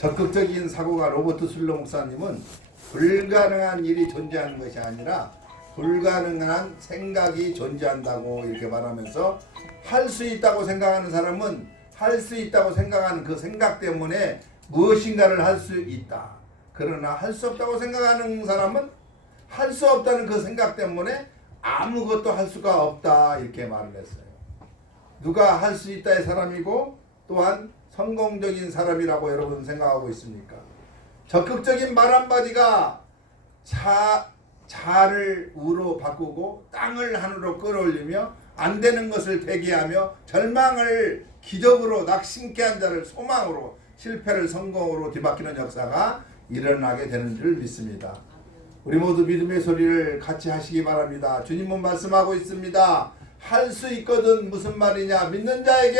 적극적인 사고가 로버트 술로 목사님은 불가능한 일이 존재하는 것이 아니라 불가능한 생각이 존재한다고 이렇게 말하면서, 할 수 있다고 생각하는 사람은 할 수 있다고 생각하는 그 생각 때문에 무엇인가를 할 수 있다. 그러나 할 수 없다고 생각하는 사람은 할 수 없다는 그 생각 때문에 아무것도 할 수가 없다, 이렇게 말을 했어요. 누가 할 수 있다의 사람이고 또한 성공적인 사람이라고 여러분 생각하고 있습니까? 적극적인 말 한마디가 자를 우로 바꾸고 땅을 하늘로 끌어올리며 안 되는 것을 되게하며 절망을 기적으로 낙심케 한 자를 소망으로, 실패를 성공으로 뒤바뀌는 역사가 일어나게 되는 줄 믿습니다. 우리 모두 믿음의 소리를 같이 하시기 바랍니다. 주님은 말씀하고 있습니다. 할 수 있거든. 무슨 말이냐? 믿는 자에게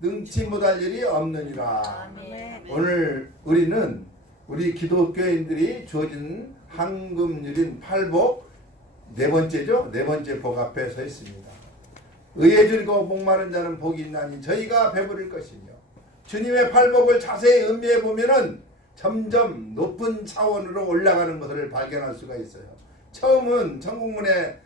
능치 못할 일이 없느니라. 아멘. 오늘 우리는 우리 기독교인들이 주어진 황금유린 팔복 네 번째죠. 네 번째 복 앞에 서 있습니다. 의에 줄이고 목마른 자는 복이 있나니 저희가 배부를 것이며. 주님의 팔복을 자세히 음미해 보면은 점점 높은 차원으로 올라가는 것을 발견할 수가 있어요. 처음은 천국문에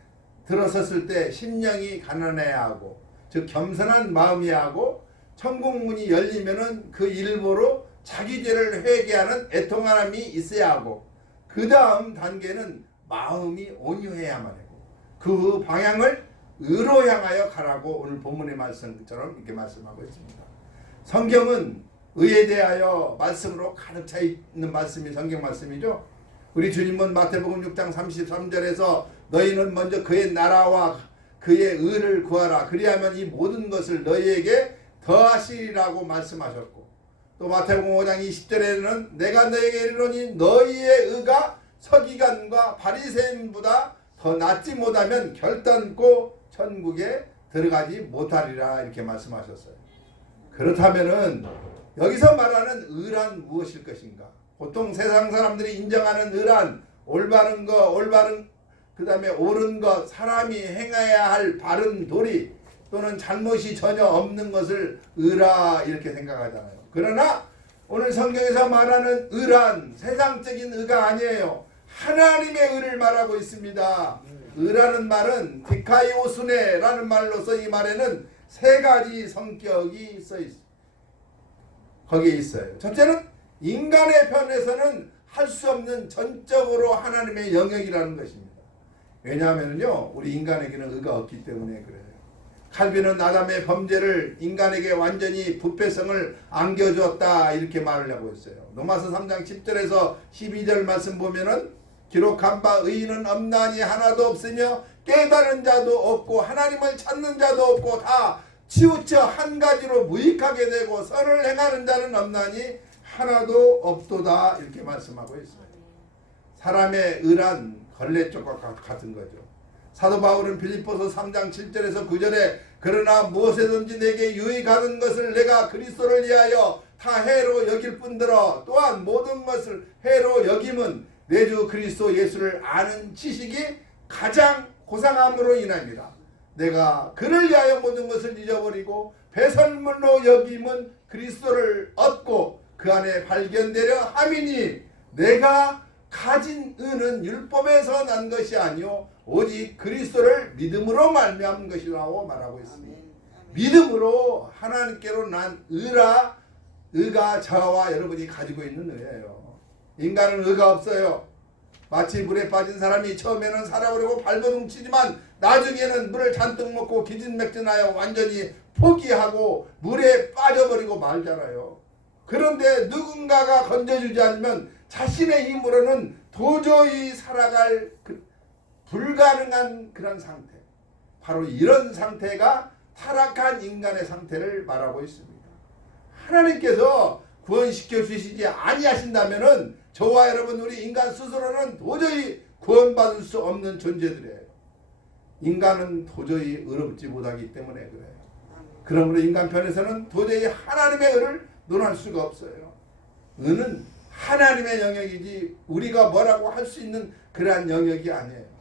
들어섰을 때 심령이 가난해야 하고, 즉 겸손한 마음이야 하고, 천국문이 열리면은 그 일부로 자기 죄를 회개하는 애통함이 있어야 하고, 그 다음 단계는 마음이 온유해야만 하고, 그 방향을 의로 향하여 가라고 오늘 본문의 말씀처럼 이렇게 말씀하고 있습니다. 성경은 의에 대하여 말씀으로 가득 차 있는 말씀이 성경 말씀이죠. 우리 주님은 마태복음 6장 33절에서 너희는 먼저 그의 나라와 그의 의를 구하라. 그리하면 이 모든 것을 너희에게 더하시리라고 말씀하셨고, 또 마태복음 5장 20절에는 내가 너희에게 이르노니 너희의 의가 서기관과 바리새인보다 더 낫지 못하면 결단코 천국에 들어가지 못하리라, 이렇게 말씀하셨어요. 그렇다면은 여기서 말하는 의란 무엇일 것인가? 보통 세상 사람들이 인정하는 의란 올바른 거, 그 다음에 옳은 것, 사람이 행해야 할 바른 도리 또는 잘못이 전혀 없는 것을 의라 이렇게 생각하잖아요. 그러나 오늘 성경에서 말하는 의란 세상적인 의가 아니에요. 하나님의 의를 말하고 있습니다. 의라는 말은 디카이오스네라는 말로서 이 말에는 세 가지 성격이 거기에 있어요. 첫째는 인간의 편에서는 할 수 없는 전적으로 하나님의 영역이라는 것입니다. 왜냐하면요, 우리 인간에게는 의가 없기 때문에 그래요. 칼빈은 아담의 범죄를 인간에게 완전히 부패성을 안겨주었다, 이렇게 말을 하고 있어요. 로마서 3장 10절에서 12절 말씀 보면은 기록한 바 의인은 없나니 하나도 없으며 깨달은 자도 없고 하나님을 찾는 자도 없고 다 치우쳐 한 가지로 무익하게 되고 선을 행하는 자는 없나니 하나도 없도다, 이렇게 말씀하고 있어요. 사람의 의란 걸레쪽과 같은 거죠. 사도 바울은 빌립보서 3장 7절에서 9절에 그러나 무엇에든지 내게 유익하는 것을 내가 그리스도를 위하여 다 해로 여길 뿐더러 또한 모든 것을 해로 여김은 내 주 그리스도 예수를 아는 지식이 가장 고상함으로 인합니다. 내가 그를 위하여 모든 것을 잊어버리고 배설물로 여김은 그리스도를 얻고 그 안에 발견되려 함이니 내가 가진 의는 율법에서 난 것이 아니요 오직 그리스도를 믿음으로 말미암은 것이라고 말하고 있습니다. 믿음으로 하나님께로 난 의가 저와 여러분이 가지고 있는 의예요. 인간은 의가 없어요. 마치 물에 빠진 사람이 처음에는 살아보려고 발버둥 치지만 나중에는 물을 잔뜩 먹고 기진맥진하여 완전히 포기하고 물에 빠져버리고 말잖아요. 그런데 누군가가 건져주지 않으면 자신의 힘으로는 도저히 살아갈 불가능한 그런 상태, 바로 이런 상태가 타락한 인간의 상태를 말하고 있습니다. 하나님께서 구원시켜 주시지 아니하신다면은 저와 여러분 우리 인간 스스로는 도저히 구원받을 수 없는 존재들이에요. 인간은 도저히 의롭지 못하기 때문에 그래요. 그러므로 인간 편에서는 도저히 하나님의 의를 논할 수가 없어요. 의는 하나님의 영역이지 우리가 뭐라고 할 수 있는 그러한 영역이 아니에요.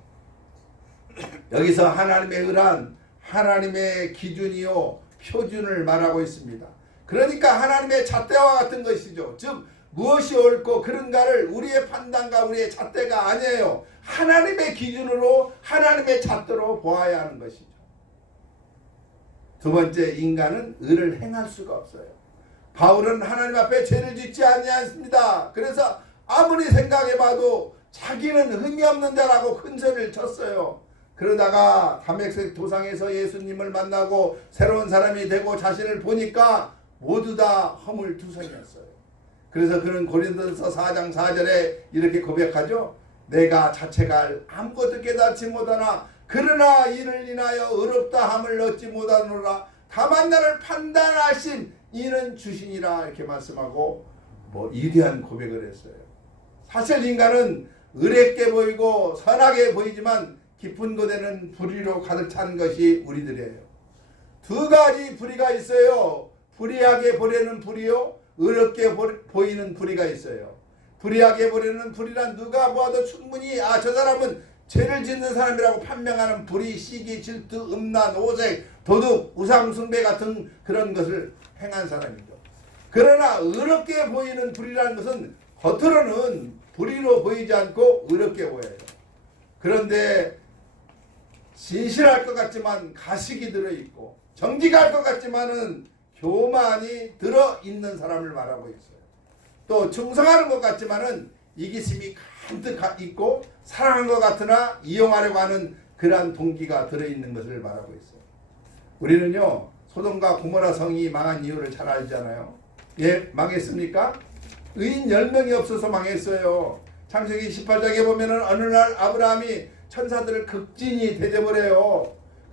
여기서 하나님의 의란 하나님의 기준이요 표준을 말하고 있습니다. 그러니까 하나님의 잣대와 같은 것이죠. 즉 무엇이 옳고 그른가를 우리의 판단과 우리의 잣대가 아니에요. 하나님의 기준으로 하나님의 잣대로 보아야 하는 것이죠. 두 번째, 인간은 의를 행할 수가 없어요. 바울은 하나님 앞에 죄를 짓지 아니하였습니다. 그래서 아무리 생각해봐도 자기는 흠이 없는 자라고 큰 소리를 쳤어요. 그러다가 담메색 도상에서 예수님을 만나고 새로운 사람이 되고 자신을 보니까 모두 다 허물투성이었어요. 그래서 그는 고린도서 4장 4절에 이렇게 고백하죠. 내가 자체가 아무것도 깨닫지 못하나 그러나 이를 인하여 의롭다함을 얻지 못하노라. 다만 나를 판단하신 이는 주시니라. 이렇게 말씀하고 위대한 고백을 했어요. 사실 인간은 의롭게 보이고 선하게 보이지만 깊은 곳에는 불의로 가득 찬 것이 우리들이에요. 두 가지 불의가 있어요. 불의하게 보려는 불의요, 의롭게 보이는 불의가 있어요. 불의하게 보려는 불의란 누가 보아도 충분히 저 사람은 죄를 짓는 사람이라고 판명하는 불의, 시기, 질투, 음란, 오색, 도둑, 우상숭배 같은 그런 것을 행한 사람이죠. 그러나 의롭게 보이는 불의라는 것은 겉으로는 불의로 보이지 않고 의롭게 보여요. 그런데 진실할 것 같지만 가식이 들어있고 정직할 것 같지만은 교만이 들어있는 사람을 말하고 있어요. 또 충성하는 것 같지만은 이기심이 가득 있고 사랑한 것 같으나 이용하려고 하는 그러한 동기가 들어있는 것을 말하고 있어요. 우리는요, 소돔과 고모라 성이 망한 이유를 잘 알잖아요. 예, 망했습니까? 의인 10명이 없어서 망했어요. 창세기 18장에 보면은 어느 날 아브라함이 천사들을 극진히 대접을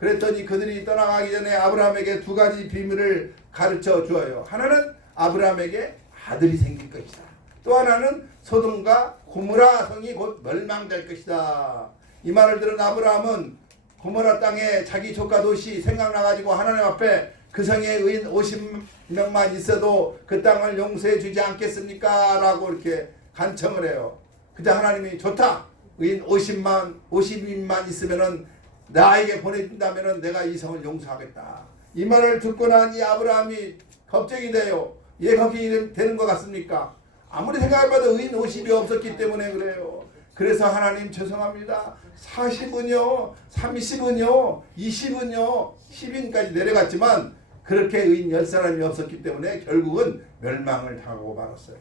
그랬더니 그들이 떠나가기 전에 아브라함에게 두 가지 비밀을 가르쳐 주어요. 하나는 아브라함에게 아들이 생길 것이다. 또 하나는 소돔과 고모라 성이 곧 멸망될 것이다. 이 말을 들은 아브라함은 고모라 땅에 자기 조카 도시 생각나가지고 하나님 앞에 그 성에 의인 50명만 있어도 그 땅을 용서해 주지 않겠습니까? 라고 이렇게 간청을 해요. 그때 하나님이 좋다. 의인 50인만 있으면은 나에게 보내준다면은 내가 이 성을 용서하겠다. 이 말을 듣고 난 이 아브라함이 걱정이 돼요. 예, 걱정이 되는 것 같습니까? 아무리 생각해봐도 의인 50이 없었기 때문에 그래요. 그래서 하나님 죄송합니다. 40은요, 30은요, 20은요, 10인까지 내려갔지만 그렇게 의인 10사람이 없었기 때문에 결국은 멸망을 당하고 말았어요.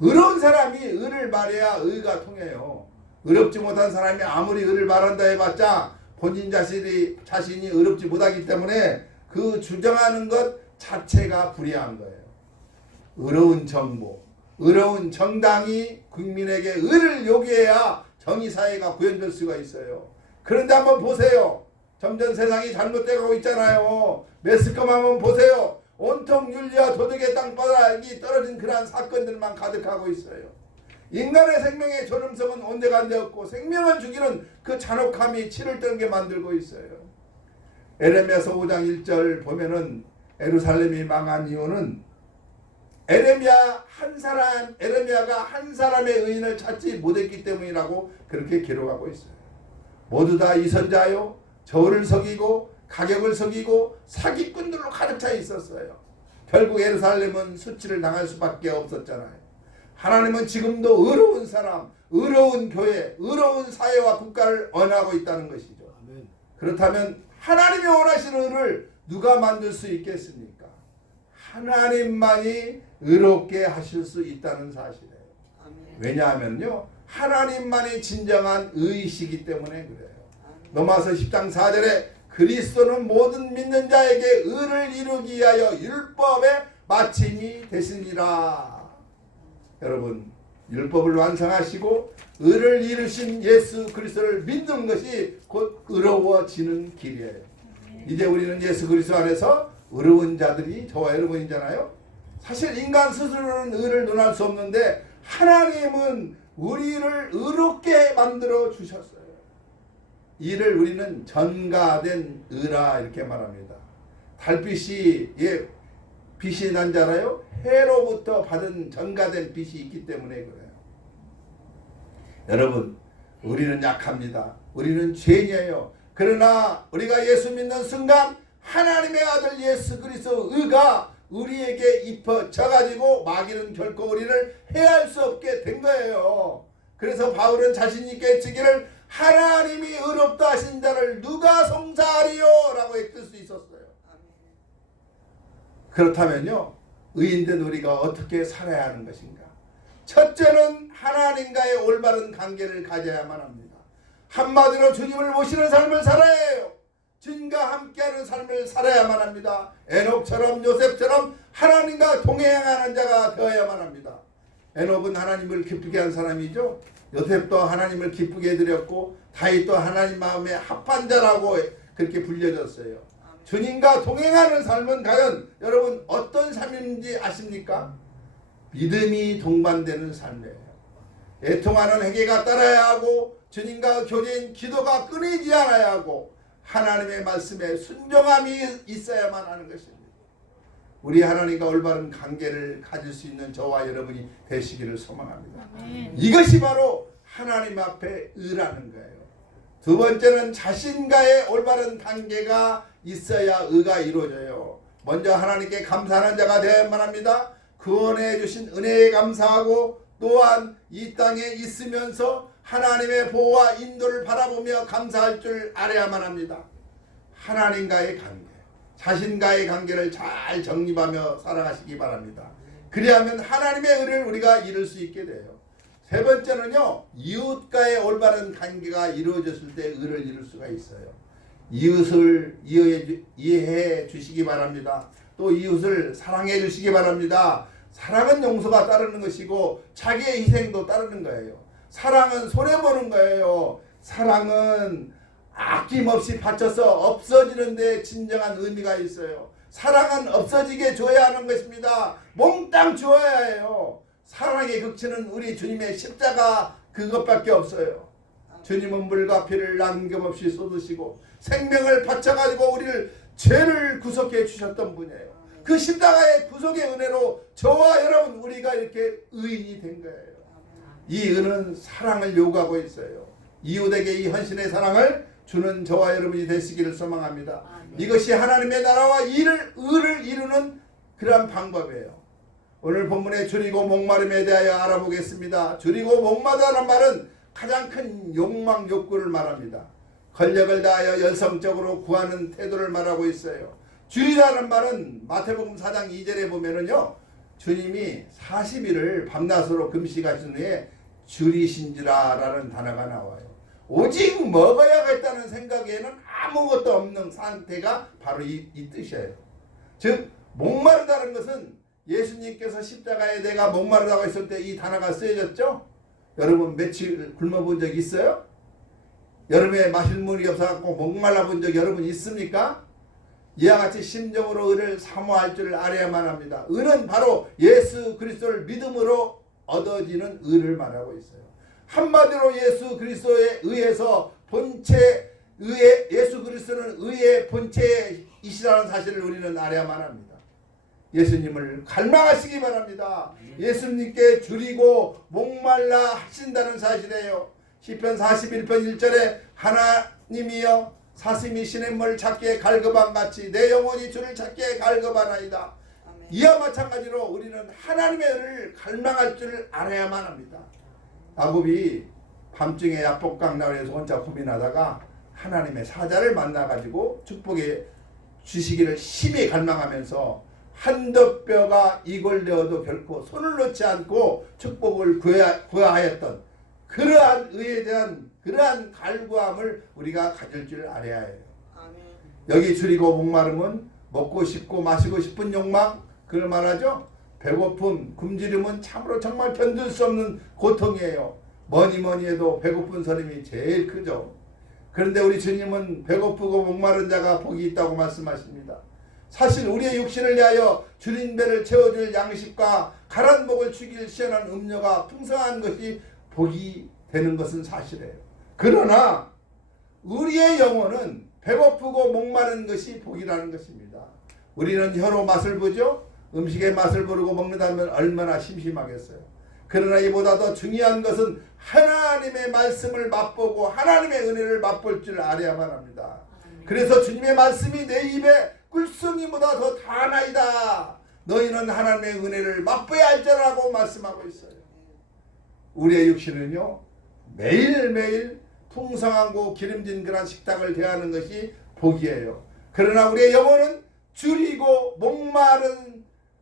의로운 사람이 의를 말해야 의가 통해요. 의롭지 못한 사람이 아무리 의를 말한다 해봤자 본인 자신이 의롭지 못하기 때문에 그 주장하는 것 자체가 불의한 거예요. 의로운 정부, 의로운 정당이 국민에게 의를 요구해야 정의사회가 구현될 수가 있어요. 그런데 한번 보세요. 점점 세상이 잘못되고 있잖아요. 매스컴 한번 보세요. 온통 윤리와 도덕의 땅바닥이 떨어진 그러한 사건들만 가득하고 있어요. 인간의 생명의 존엄성은 온데간데 없고 생명을 죽이는 그 잔혹함이 치를 떨게 만들고 있어요. 에레미야서 5장 1절 보면은 예루살렘이 망한 이유는 에레미야가 한 사람의 의인을 찾지 못했기 때문이라고 그렇게 기록하고 있어요. 모두 다 이선자요, 저울을 속이고 가격을 속이고 사기꾼들로 가득 차 있었어요. 결국 예루살렘은 수치를 당할 수밖에 없었잖아요. 하나님은 지금도 의로운 사람, 의로운 교회, 의로운 사회와 국가를 원하고 있다는 것이죠. 아멘. 그렇다면 하나님이 원하시는 의를 누가 만들 수 있겠습니까? 하나님만이 의롭게 하실 수 있다는 사실이에요. 아멘. 왜냐하면요, 하나님만이 진정한 의이시기 때문에 그래요. 아멘. 로마서 10장 4절에 그리스도는 모든 믿는 자에게 의를 이루기 위하여 율법의 마침이 되시니라. 여러분, 율법을 완성하시고 의를 이루신 예수 그리스도를 믿는 것이 곧 의로워지는 길이에요. 이제 우리는 예수 그리스도 안에서 의로운 자들이 저와 여러분이잖아요. 사실 인간 스스로는 의를 논할 수 없는데 하나님은 우리를 의롭게 만들어 주셨어요. 이를 우리는 전가된 의라 이렇게 말합니다. 달빛이 빛이 난 자라요? 해로부터 받은 전가된 빛이 있기 때문에 그래요. 여러분, 우리는 약합니다. 우리는 죄인이에요. 그러나 우리가 예수 믿는 순간 하나님의 아들 예수 그리스도 의가 우리에게 입혀져 가지고 마귀는 결코 우리를 해할 수 없게 된 거예요. 그래서 바울은 자신 있게 외치기를 하나님이 의롭다 하신 자를 누가 송사하리요 라고 했을 수 있었어요. 그렇다면요, 의인된 우리가 어떻게 살아야 하는 것인가? 첫째는 하나님과의 올바른 관계를 가져야만 합니다. 한마디로 주님을 모시는 삶을 살아야 해요. 주님과 함께하는 삶을 살아야만 합니다. 에녹처럼 요셉처럼 하나님과 동행하는 자가 되어야만 합니다. 에녹은 하나님을 기쁘게 한 사람이죠. 요셉도 하나님을 기쁘게 해드렸고 다윗도 하나님 마음에 합한 자라고 그렇게 불려졌어요. 주님과 동행하는 삶은 과연 여러분 어떤 삶인지 아십니까? 믿음이 동반되는 삶이에요. 애통하는 회개가 따라야 하고 주님과 교제인 기도가 끊이지 않아야 하고 하나님의 말씀에 순종함이 있어야만 하는 것입니다. 우리 하나님과 올바른 관계를 가질 수 있는 저와 여러분이 되시기를 소망합니다. 이것이 바로 하나님 앞에 의라는 거예요. 두 번째는 자신과의 올바른 관계가 있어야 의가 이루어져요. 먼저 하나님께 감사하는 자가 되어야만 합니다. 구원해 주신 은혜에 감사하고 또한 이 땅에 있으면서 하나님의 보호와 인도를 바라보며 감사할 줄 알아야만 합니다. 하나님과의 관계, 자신과의 관계를 잘 정립하며 살아가시기 바랍니다. 그리하면 하나님의 의를 우리가 이룰 수 있게 돼요. 세 번째는요, 이웃과의 올바른 관계가 이루어졌을 때 의를 이룰 수가 있어요. 이웃을 이해해 주시기 바랍니다. 또 이웃을 사랑해 주시기 바랍니다. 사랑은 용서가 따르는 것이고 자기의 희생도 따르는 거예요. 사랑은 손해보는 거예요. 사랑은 아낌없이 바쳐서 없어지는 데 진정한 의미가 있어요. 사랑은 없어지게 줘야 하는 것입니다. 몽땅 주어야 해요. 사랑의 극치는 우리 주님의 십자가 그것밖에 없어요. 주님은 물과 피를 남김없이 쏟으시고 생명을 바쳐가지고 우리를 죄를 구속해 주셨던 분이에요. 그 십자가의 구속의 은혜로 저와 여러분 우리가 이렇게 의인이 된 거예요. 이 은은 사랑을 요구하고 있어요. 이웃에게 이 헌신의 사랑을 주는 저와 여러분이 되시기를 소망합니다. 이것이 하나님의 나라와 의를 이루는 그러한 방법이에요. 오늘 본문에 줄이고 목마름에 대하여 알아보겠습니다. 줄이고 목마르다는 말은 가장 큰 욕망, 욕구를 말합니다. 권력을 다하여 열성적으로 구하는 태도를 말하고 있어요. 줄이라는 말은 마태복음 4장 2절에 보면은요, 주님이 40일을 밤낮으로 금식하신 후에 줄이신지라 라는 단어가 나와요. 오직 먹어야겠다는 생각에는 아무것도 없는 상태가 바로 이 뜻이에요. 즉 목마르다는 것은 예수님께서 십자가에 내가 목마르다고 했을 때 이 단어가 쓰여졌죠. 여러분 며칠 굶어본 적 있어요? 여름에 마실 물이 없어갖고 목말라 본 적 여러분 있습니까? 이와 같이 심정으로 의를 사모할 줄 알아야만 합니다. 의는 바로 예수 그리스도를 믿음으로 얻어지는 의를 말하고 있어요. 한마디로 예수 그리스도에 의해서 예수 그리스도는 의의 본체이시라는 사실을 우리는 알아야만 합니다. 예수님을 갈망하시기 바랍니다. 예수님께 줄이고 목말라 하신다는 사실이에요. 시편 41편 1절에 하나님이여 사슴이 시냇물을 찾기에 갈급함같이 내 영혼이 주를 찾기에 갈급하나이다. 이와 마찬가지로 우리는 하나님의 의를 갈망할 줄 알아야만 합니다. 야곱이 밤중에 야복강나루에서 혼자 고민하다가 하나님의 사자를 만나가지고 축복의 주시기를 심히 갈망하면서 한뼘뼈가 이골 되어도 결코 손을 놓지 않고 축복을 구하였던 그러한 의에 대한 그러한 갈구함을 우리가 가질 줄 알아야 해요. 여기 줄이고 목마름은 먹고 싶고 마시고 싶은 욕망, 그걸 말하죠. 배고픔, 굶주림은 참으로 정말 견딜 수 없는 고통이에요. 뭐니 해도 배고픈 사람이 제일 크죠. 그런데 우리 주님은 배고프고 목마른 자가 복이 있다고 말씀하십니다. 사실 우리의 육신을 위하여 줄인 배를 채워줄 양식과 가란 목을 죽일 시원한 음료가 풍성한 것이 복이 되는 것은 사실이에요. 그러나 우리의 영혼은 배고프고 목마른 것이 복이라는 것입니다. 우리는 혀로 맛을 보죠. 음식의 맛을 모르고 먹는다면 얼마나 심심하겠어요. 그러나 이보다 더 중요한 것은 하나님의 말씀을 맛보고 하나님의 은혜를 맛볼 줄 알아야만 합니다. 그래서 주님의 말씀이 내 입에 꿀송이보다 더 다나이다. 너희는 하나님의 은혜를 맛보야 할지라고 말씀하고 있어요. 우리의 육신은요 매일매일 풍성하고 기름진 그런 식탁을 대하는 것이 복이에요. 그러나 우리의 영혼은 줄이고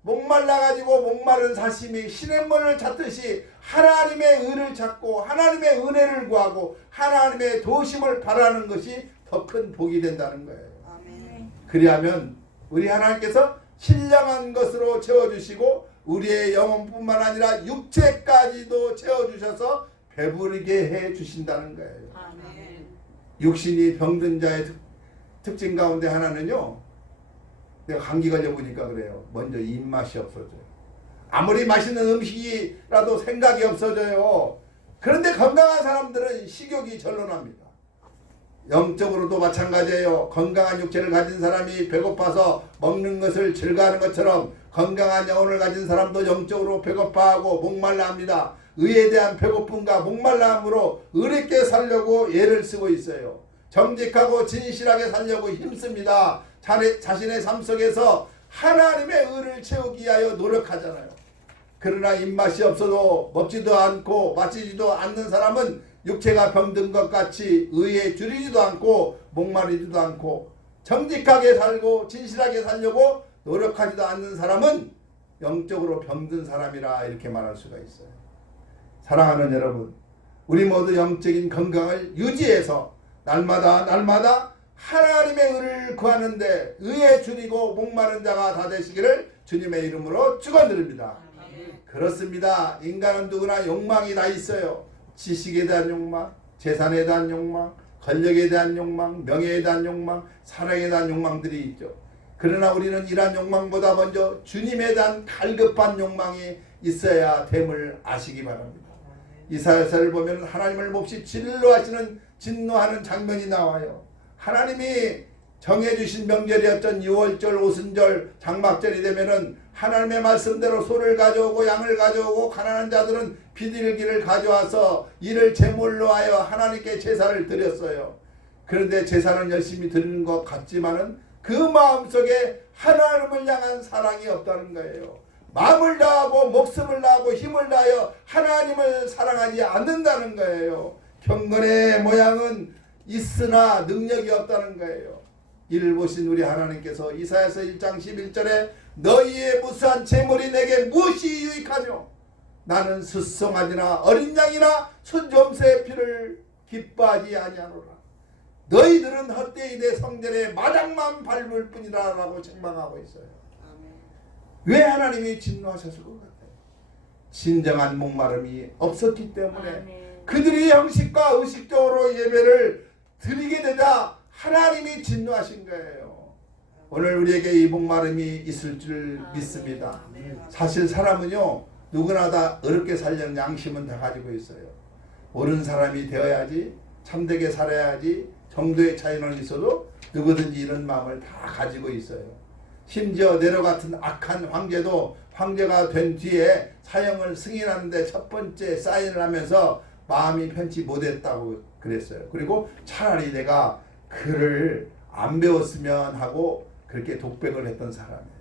목말라가지고 목마른 사심이 시냇물을 찾듯이 하나님의 의를 찾고 하나님의 은혜를 구하고 하나님의 도심을 바라는 것이 더 큰 복이 된다는 거예요. 아멘. 그리하면 우리 하나님께서 신령한 것으로 채워주시고 우리의 영혼뿐만 아니라 육체까지도 채워주셔서 배부르게 해주신다는 거예요. 아멘. 육신이 병든 자의 특징 가운데 하나는요, 내가 감기 걸려보니까 그래요. 먼저 입맛이 없어져요. 아무리 맛있는 음식이라도 생각이 없어져요. 그런데 건강한 사람들은 식욕이 절로납니다. 영적으로도 마찬가지예요. 건강한 육체를 가진 사람이 배고파서 먹는 것을 즐거워하는 것처럼 건강한 영혼을 가진 사람도 영적으로 배고파하고 목말라합니다. 의에 대한 배고픔과 목말라함으로 의롭게 살려고 애를 쓰고 있어요. 정직하고 진실하게 살려고 힘씁니다. 자신의 삶 속에서 하나님의 의를 채우기 위하여 노력하잖아요. 그러나 입맛이 없어도 먹지도 않고 마시지도 않는 사람은 육체가 병든 것 같이 의에 줄이지도 않고 목마르지도 않고 정직하게 살고 진실하게 살려고 노력하지도 않는 사람은 영적으로 병든 사람이라 이렇게 말할 수가 있어요. 사랑하는 여러분, 우리 모두 영적인 건강을 유지해서 날마다 하나님의 의를 구하는데 의에 줄이고 목마른 자가 다 되시기를 주님의 이름으로 축원드립니다. 그렇습니다. 인간은 누구나 욕망이 다 있어요. 지식에 대한 욕망, 재산에 대한 욕망, 권력에 대한 욕망, 명예에 대한 욕망, 사랑에 대한 욕망들이 있죠. 그러나 우리는 이러한 욕망보다 먼저 주님에 대한 갈급한 욕망이 있어야 됨을 아시기 바랍니다. 이사야서를 보면 하나님을 몹시 진노하는 장면이 나와요. 하나님이 정해주신 명절이었던 유월절, 오순절, 장막절이 되면은 하나님의 말씀대로 소를 가져오고 양을 가져오고 가난한 자들은 비둘기를 가져와서 이를 제물로 하여 하나님께 제사를 드렸어요. 그런데 제사는 열심히 드리는 것 같지만은 그 마음속에 하나님을 향한 사랑이 없다는 거예요. 마음을 다하고 목숨을 다하고 힘을 다하여 하나님을 사랑하지 않는다는 거예요. 경건의 모양은 있으나 능력이 없다는 거예요. 이를 보신 우리 하나님께서 이사야서 1장 11절에 너희의 무수한 재물이 내게 무엇이 유익하뇨? 나는 숫송아지나 어린 양이나 순점새의 피를 기뻐하지 아니하노라. 너희들은 헛되이 내 성전에 마당만 밟을 뿐이라 라고 책망하고 있어요. 왜 하나님이 진노하셨을 것 같아요? 진정한 목마름이 없었기 때문에 그들이 형식과 의식적으로 예배를 드리게 되자 하나님이 진노하신 거예요. 오늘 우리에게 이 목마름이 있을 줄 믿습니다. 사실 사람은요 누구나 다 어렵게 살려는 양심은 다 가지고 있어요. 옳은 사람이 되어야지, 참되게 살아야지, 정도의 차이는 있어도 누구든지 이런 마음을 다 가지고 있어요. 심지어 네로 같은 악한 황제도 황제가 된 뒤에 사형을 승인하는데 첫 번째 사인을 하면서 마음이 편치 못했다고 그랬어요. 그리고 차라리 내가 글을 안 배웠으면 하고 그렇게 독백을 했던 사람이에요.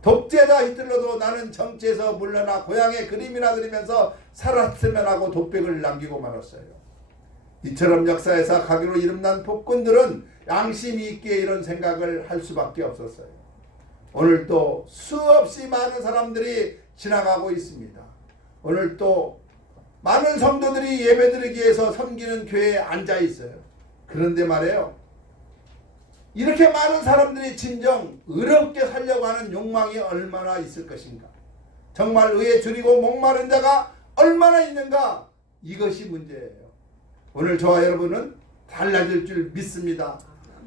독재자 히틀러도 나는 정치에서 물러나 고향의 그림이나 그리면서 살았으면 하고 독백을 남기고 말았어요. 이처럼 역사에서 가기로 이름난 폭군들은 양심이 있기에 이런 생각을 할 수밖에 없었어요. 오늘 또 수없이 많은 사람들이 지나가고 있습니다. 오늘 또 많은 성도들이 예배드리기 위해서 섬기는 교회에 앉아 있어요. 그런데 말이에요, 이렇게 많은 사람들이 진정 의롭게 살려고 하는 욕망이 얼마나 있을 것인가? 정말 의에 줄이고 목마른 자가 얼마나 있는가? 이것이 문제예요. 오늘 저와 여러분은 달라질 줄 믿습니다.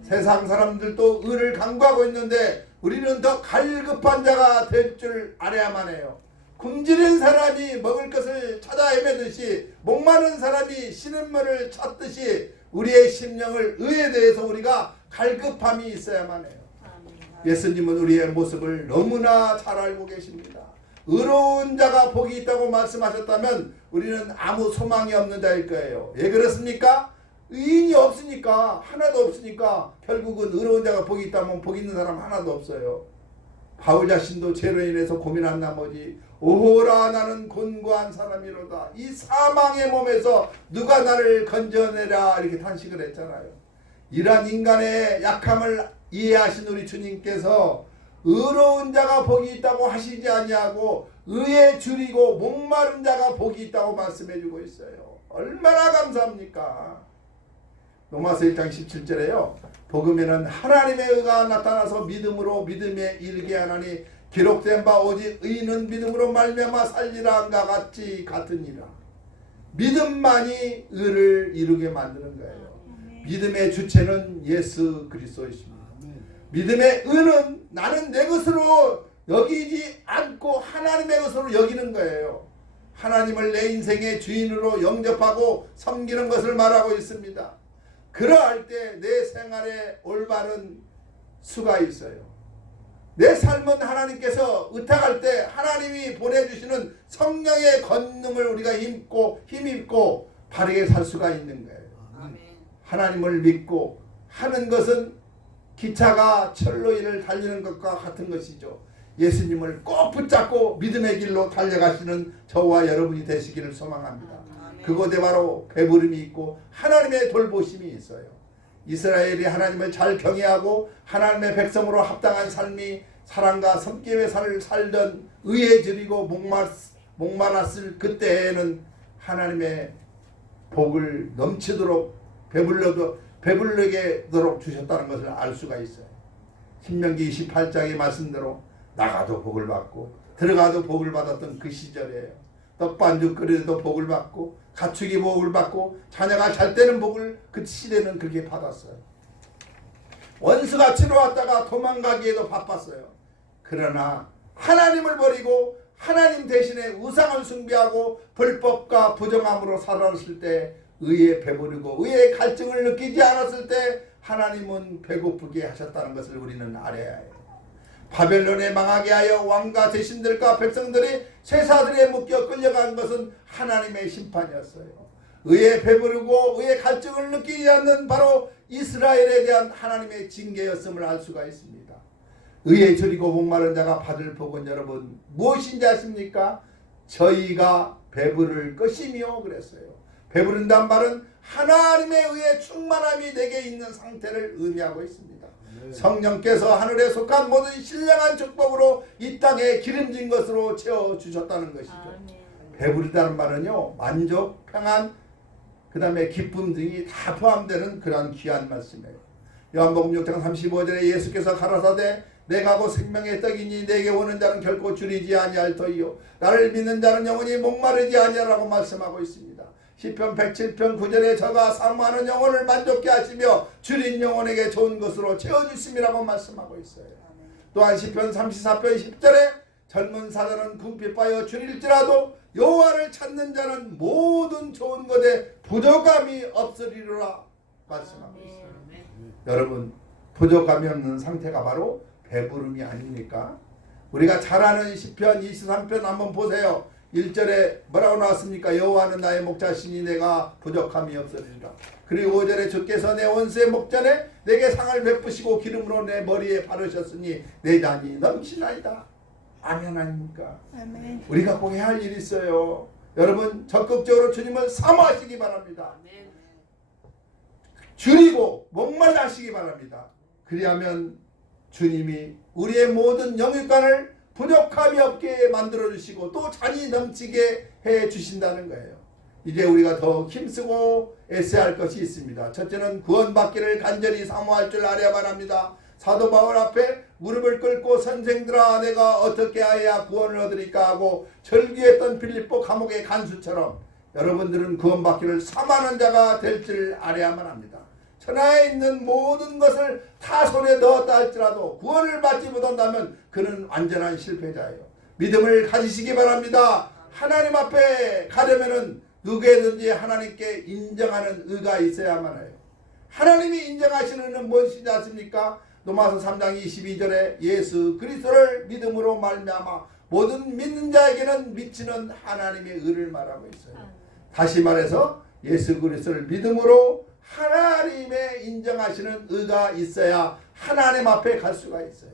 세상 사람들도 의를 강구하고 있는데 우리는 더 갈급한 자가 될 줄 알아야만 해요. 굶주린 사람이 먹을 것을 찾아 헤매듯이 목마른 사람이 시냇물을 찾듯이 우리의 심령을 의에 대해서 우리가 갈급함이 있어야만 해요. 예수님은 우리의 모습을 너무나 잘 알고 계십니다. 의로운 자가 복이 있다고 말씀하셨다면 우리는 아무 소망이 없는 자일 거예요. 왜 그렇습니까? 의인이 없으니까, 하나도 없으니까 결국은 의로운 자가 복이 있다면 복 있는 사람 하나도 없어요. 바울 자신도 죄로 인해서 고민한 나머지 오호라 나는 곤고한 사람이로다. 이 사망의 몸에서 누가 나를 건져내라 이렇게 탄식을 했잖아요. 이러한 인간의 약함을 이해하신 우리 주님께서 의로운 자가 복이 있다고 하시지 아니하고 의에 줄이고 목마른 자가 복이 있다고 말씀해주고 있어요. 얼마나 감사합니까? 로마서 1장 17절에요. 복음에는 하나님의 의가 나타나서 믿음으로 믿음에 이르게 하나니 기록된 바 오직 의인은 믿음으로 말미암아 살리라 한가 같으니라. 믿음만이 의를 이루게 만드는 거예요. 믿음의 주체는 예수 그리스도이십니다. 믿음의 의는 나는 내 것으로 여기지 않고 하나님의 것으로 여기는 거예요. 하나님을 내 인생의 주인으로 영접하고 섬기는 것을 말하고 있습니다. 그러할 때 내 생활에 올바른 수가 있어요. 내 삶은 하나님께서 의탁할 때 하나님이 보내주시는 성령의 권능을 우리가 힘입고 바르게 살 수가 있는 거예요. 하나님을 믿고 하는 것은 기차가 철로 위를 달리는 것과 같은 것이죠. 예수님을 꼭 붙잡고 믿음의 길로 달려가시는 저와 여러분이 되시기를 소망합니다. 그곳에 바로 배부름이 있고 하나님의 돌보심이 있어요. 이스라엘이 하나님을 잘 경외하고 하나님의 백성으로 합당한 삶이 사랑과 섬김의 삶을 살던 의에 줄이고 목마랐을 그때에는 하나님의 복을 넘치도록 배불르게 도록 주셨다는 것을 알 수가 있어요. 신명기 28장의 말씀대로 나가도 복을 받고 들어가도 복을 받았던 그 시절이에요. 떡반죽 끓여도 복을 받고 가축이 복을 받고 자녀가 잘 되는 복을 그 시대는 그렇게 받았어요. 원수가 치러 왔다가 도망가기에도 바빴어요. 그러나 하나님을 버리고 하나님 대신에 우상을 숭배하고 불법과 부정함으로 살았을 때 의에 배부르고 의의 갈증을 느끼지 않았을 때 하나님은 배고프게 하셨다는 것을 우리는 알아야 해요. 바벨론에 망하게 하여 왕과 대신들과 백성들이 쇠사들에 묶여 끌려간 것은 하나님의 심판이었어요. 의에 배부르고 의의 갈증을 느끼지 않는 바로 이스라엘에 대한 하나님의 징계였음을 알 수가 있습니다. 의에 줄이고 목마른 자가 받을 복은 여러분 무엇인지 아십니까? 저희가 배부를 것이며 그랬어요. 배부른단 말은 하나님의 의에 충만함이 내게 있는 상태를 의미하고 있습니다. 성령께서 하늘에 속한 모든 신령한 축복으로 이 땅에 기름진 것으로 채워주셨다는 것이죠. 배부르다는 말은요 만족, 평안, 그 다음에 기쁨 등이 다 포함되는 그러한 귀한 말씀이에요. 요한복음 6장 35절에 예수께서 가라사대 내가 곧 생명의 떡이니 내게 오는 자는 결코 줄이지 아니할 터이요 나를 믿는 자는 영원히 목마르지 아니하라고 말씀하고 있습니다. 시편 107편 9절에 저가 사모하는 영혼을 만족케 하시며 줄인 영혼에게 좋은 것으로 채워주심이라고 말씀하고 있어요. 또한 시편 34편 10절에 젊은 사자는 궁핍하여 줄일지라도 여호와를 찾는 자는 모든 좋은 것에 부족함이 없으리라 말씀하고 있어요. 여러분 부족함이 없는 상태가 바로 배부름이 아닙니까? 우리가 잘 아는 시편 23편 한번 보세요. 1절에 뭐라고 나왔습니까? 여호와는 나의 목자시니 내가 부족함이 없으리라. 그리고 5절에 주께서 내 원수의 목전에 내게 상을 베푸시고 기름으로 내 머리에 바르셨으니 내 잔이 넘치나이다. 아멘 아닙니까? 아멘. 우리가 꼭 해야 할 일이 있어요. 여러분 적극적으로 주님을 사모하시기 바랍니다. 아멘. 줄이고 목말라 하시기 바랍니다. 그리하면 주님이 우리의 모든 영육간을 부족함이 없게 만들어주시고 또 잔이 넘치게 해주신다는 거예요. 이제 우리가 더 힘쓰고 애써야 할 것이 있습니다. 첫째는 구원받기를 간절히 사모할 줄 알아야만 합니다. 사도 바울 앞에 무릎을 꿇고 선생들아 내가 어떻게 해야 구원을 얻으리까 하고 절규했던 필립보 감옥의 간수처럼 여러분들은 구원받기를 사모하는 자가 될 줄 알아야만 합니다. 천하에 있는 모든 것을 다 손에 넣었다 할지라도 구원을 받지 못한다면 그는 완전한 실패자예요. 믿음을 가지시기 바랍니다. 하나님 앞에 가려면은 누구에든지 하나님께 인정하는 의가 있어야만 해요. 하나님이 인정하시는 의는 무엇이지 않습니까? 로마서 3장 22절에 예수 그리스도를 믿음으로 말미암아 모든 믿는 자에게는 미치는 하나님의 의를 말하고 있어요. 다시 말해서 예수 그리스도를 믿음으로 하나님의 인정하시는 의가 있어야 하나님 앞에 갈 수가 있어요.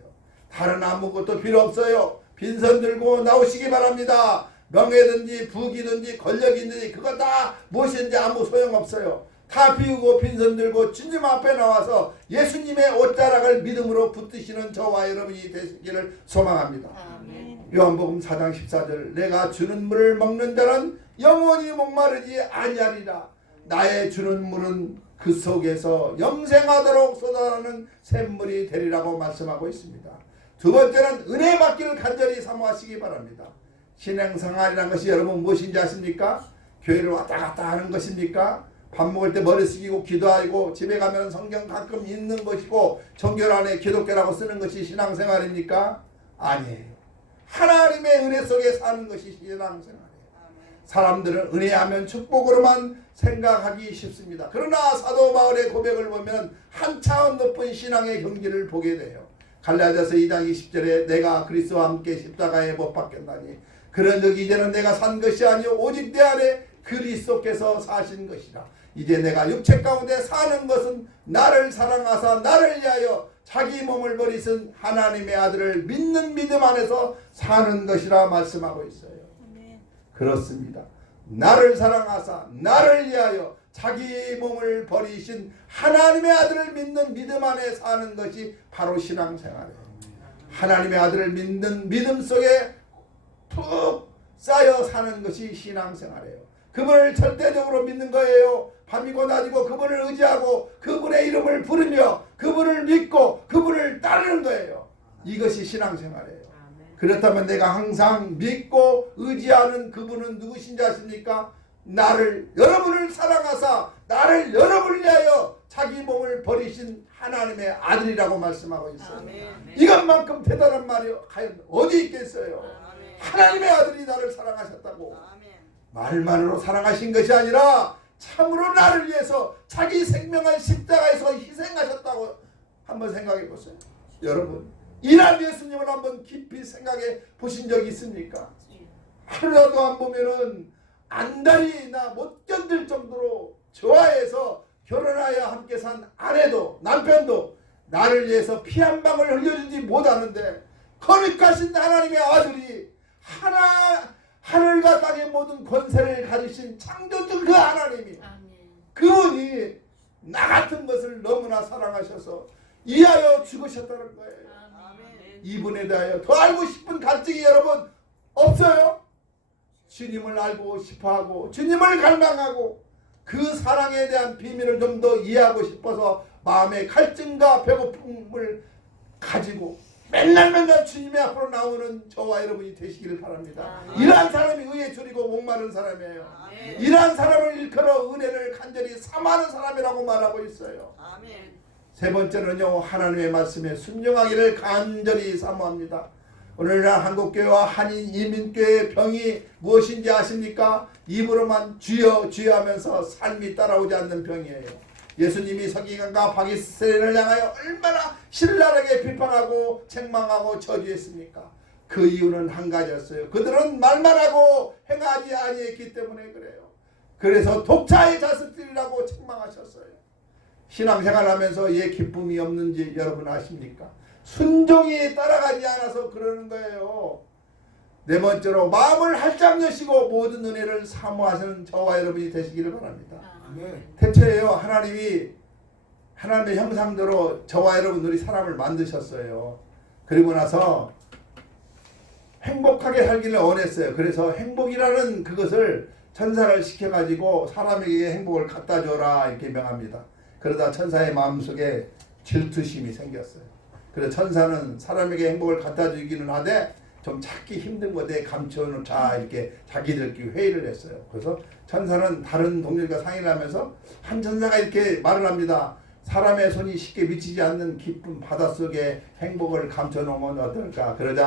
다른 아무것도 필요 없어요. 빈손 들고 나오시기 바랍니다. 명예든지 부귀든지 권력이든지 그거 다 무엇인지 아무 소용없어요. 다 비우고 빈손 들고 주님 앞에 나와서 예수님의 옷자락을 믿음으로 붙드시는 저와 여러분이 되시기를 소망합니다. 아멘. 요한복음 4장 14절 내가 주는 물을 먹는 자는 영원히 목마르지 아니하리라. 나의 주는 물은 그 속에서 영생하도록 쏟아나는 샘물이 되리라고 말씀하고 있습니다. 두 번째는 은혜 받기를 간절히 사모하시기 바랍니다. 신앙생활이라는 것이 여러분 무엇인지 아십니까? 교회를 왔다 갔다 하는 것입니까? 밥 먹을 때 머리 숙이고 기도하고 집에 가면 성경 가끔 읽는 것이고 정결 안에 기독교라고 쓰는 것이 신앙생활입니까? 아니에요. 하나님의 은혜 속에 사는 것이 신앙생활이에요. 사람들은 은혜하면 축복으로만 생각하기 쉽습니다. 그러나 사도 바울의 고백을 보면 한 차원 높은 신앙의 경지를 보게 돼요. 갈라디아서 2장 20절에 내가 그리스도와 함께 십자가에 못 박혔나니 그런즉 이제는 내가 산 것이 아니요 오직 내 안에 그리스도께서 사신 것이라. 이제 내가 육체 가운데 사는 것은 나를 사랑하사 나를 위하여 자기 몸을 버리신 하나님의 아들을 믿는 믿음 안에서 사는 것이라 말씀하고 있어요. 그렇습니다. 나를 사랑하사 나를 위하여 자기 몸을 버리신 하나님의 아들을 믿는 믿음 안에 사는 것이 바로 신앙생활이에요. 하나님의 아들을 믿는 믿음 속에 푹 쌓여 사는 것이 신앙생활이에요. 그분을 절대적으로 믿는 거예요. 밤이고 낮이고 그분을 의지하고 그분의 이름을 부르며 그분을 믿고 그분을 따르는 거예요. 이것이 신앙생활이에요. 그렇다면 내가 항상 믿고 의지하는 그분은 누구신지 아십니까? 여러분을 사랑하사 나를 여러분을 위하여 자기 몸을 버리신 하나님의 아들이라고 말씀하고 있어요. 아멘. 이것만큼 대단한 말이 과연 어디 있겠어요? 아멘. 하나님의 아들이 나를 사랑하셨다고. 아멘. 말만으로 사랑하신 것이 아니라 참으로 나를 위해서 자기 생명을 십자가에서 희생하셨다고 한번 생각해 보세요. 여러분 이날 예수님을 한번 깊이 생각해 보신 적이 있습니까? 하루라도 안 보면은 안달이나 못 견딜 정도로 좋아해서 결혼하여 함께 산 아내도 남편도 나를 위해서 피 한 방울 흘려주지 못하는데 거룩하신 하나님의 아들이 하늘과 땅의 모든 권세를 가지신 창조주 그 하나님이 그분이 나 같은 것을 너무나 사랑하셔서 이하여 죽으셨다는 거예요. 이분에 대하여 더 알고 싶은 갈증이 여러분 없어요? 주님을 알고 싶어하고 주님을 갈망하고 그 사랑에 대한 비밀을 좀 더 이해하고 싶어서 마음의 갈증과 배고픔을 가지고 맨날 주님의 앞으로 나오는 저와 여러분이 되시기를 바랍니다. 이러한 사람이 의에 줄이고 목마른 사람이에요. 이러한 사람을 일컬어 은혜를 간절히 사모하는 사람이라고 말하고 있어요. 세 번째는요, 하나님의 말씀에 순종하기를 간절히 사모합니다. 오늘날 한국교회와 한인 이민교회의 병이 무엇인지 아십니까? 입으로만 주여 주여 하면서 삶이 따라오지 않는 병이에요. 예수님이 서기관과 바리새인을 향하여 얼마나 신랄하게 비판하고 책망하고 저주했습니까? 그 이유는 한 가지였어요. 그들은 말만 하고 행하지 아니했기 때문에 그래요. 그래서 독자의 자식들이라고 책망하셨어요. 신앙생활하면서 예 기쁨이 없는지 여러분 아십니까? 순종이 따라가지 않아서 그러는 거예요. 네 번째로 마음을 활짝 여시고 모든 은혜를 사모하시는 저와 여러분이 되시기를 바랍니다. 대체요 하나님이 하나님의 형상대로 저와 여러분 우리 사람을 만드셨어요. 그리고 나서 행복하게 살기를 원했어요. 그래서 행복이라는 그것을 천사를 시켜가지고 사람에게 행복을 갖다 줘라 이렇게 명합니다. 그러다 천사의 마음속에 질투심이 생겼어요. 그래서 천사는 사람에게 행복을 갖다 주기는 하되 좀 찾기 힘든 것에 감춰놓자 이렇게 자기들끼리 회의를 했어요. 그래서 천사는 다른 동료들과 상의를 하면서 한 천사가 이렇게 말을 합니다. 사람의 손이 쉽게 미치지 않는 깊은 바닷속에 행복을 감춰놓으면 어떨까? 그러자